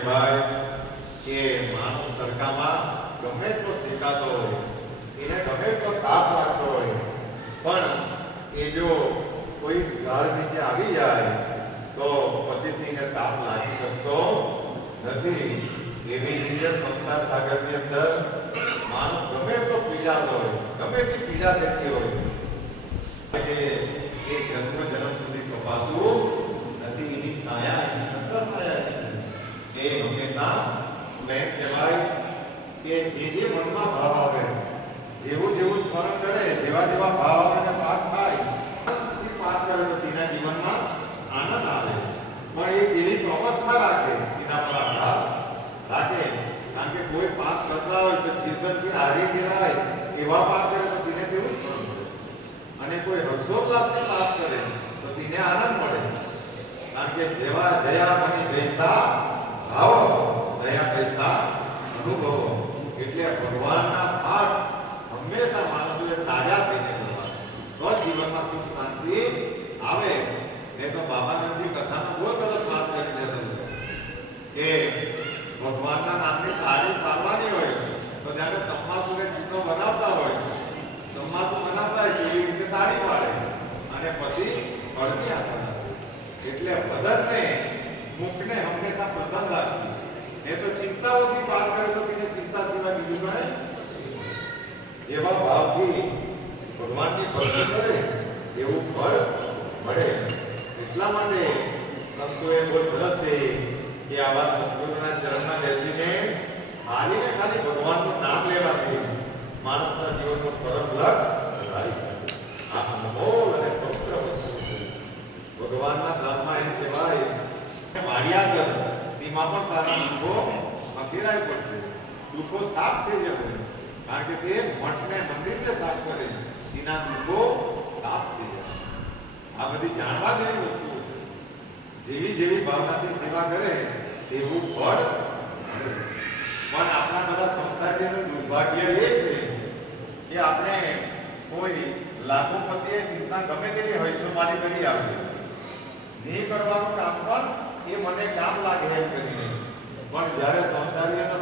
કહેવાય કે માણસ તડકામાં ગમે એટલો શેકાતો હોય એને ગમે એટલો તાપ લાગતો હોય પણ એ જો કોઈ ઝાડ નીચે આવી જાય તો પછીથી એને તાપ લાગી શકતો નથી એવી રીતે સંસાર સાગરની અંદર માણસ ગમે તો પીડાતો હોય ગમે એટલી પીડા દેતી હોય કે એ જન્મ જન્મ સુધી કપાતું નથી એની છાયા એની છત્ર છાયા એ હંમેશા સ્નેહ કહેવાય કે જે જે મનમાં ભાવ આવે, જેવું જેવું સ્મરણ કરે, જેવા જેવા ભાવ આવે ને પાઠ થાય પાઠ કરે તો તેના જીવનમાં આનંદ આવે. પણ એ એવી અવસ્થા રાખે, તેના પર આધાર રાખે. કારણ કે કોઈ પાઠ કરતા હોય તો જીવનથી હારી ગયેલા એવા પાઠ કરે તો તેને તેવું જ મળે. અને કોઈ હર્ષોલ્લાસથી પાઠ કરે તો તેને આનંદ મળે. કારણ કે જેવા જયા અને જૈસા દયા પૈસા, અનુભવો. એટલે ભગવાનના પાઠ હંમેશા માણસોએ તાજા થઈને કરવા તો જીવનમાં સુખ શાંતિ આવે. એ તો બાબાનંદજી કથાનો બહુ સરસ વાત કરી છે કે ભગવાનના નામની તારીફ પાડવાની હોય, તો જ્યારે તમાકુને ચિત્રો બનાવતા હોય તમાકુ બનાવતા હોય, એવી રીતે તાળી પાડે. અને પછી ફળની આશા એટલે ભગતને મુખને હંમેશા પ્રસન્ન રાખવું. એ તો ચિંતાઓથી પાર કરે તો ચિંતા સિવાય બીજું કરે, એવું ફળ મળે. એટલા માટે સંતોએ ખાલી ને ખાલી લેવાથી માણસના જીવનનો પરમ લક્ષ્ય સારી આ અનમોલ અને પવિત્ર વસ્તુ છે. એમ કહેવાય કે તેમાં પણ સારા દુઃખો અંધેરાય પડશે દુઃખો સાફ થઈ જશે કારણ કે તે મઠને મંદિરને સાફ કરે. એના દુઃખો સાફ થઈ જાય આ બધી જાણવા જેવી વસ્તુઓ છે. જેવી જેવી ભાવનાથી સેવા કરે, તેવું ફળ. પણ આપણા બધા સંસારીનું દુર્ભાગ્ય એ છે કે આપણે કોઈ લાખોપતિએ ચિંતા ગમે તેવી હૈસોમાલી કરી આવી. નહીં કરવાનું કામ પણ એ મને કામ લાગે એમ પણ જ્યારે સંસારીઓનો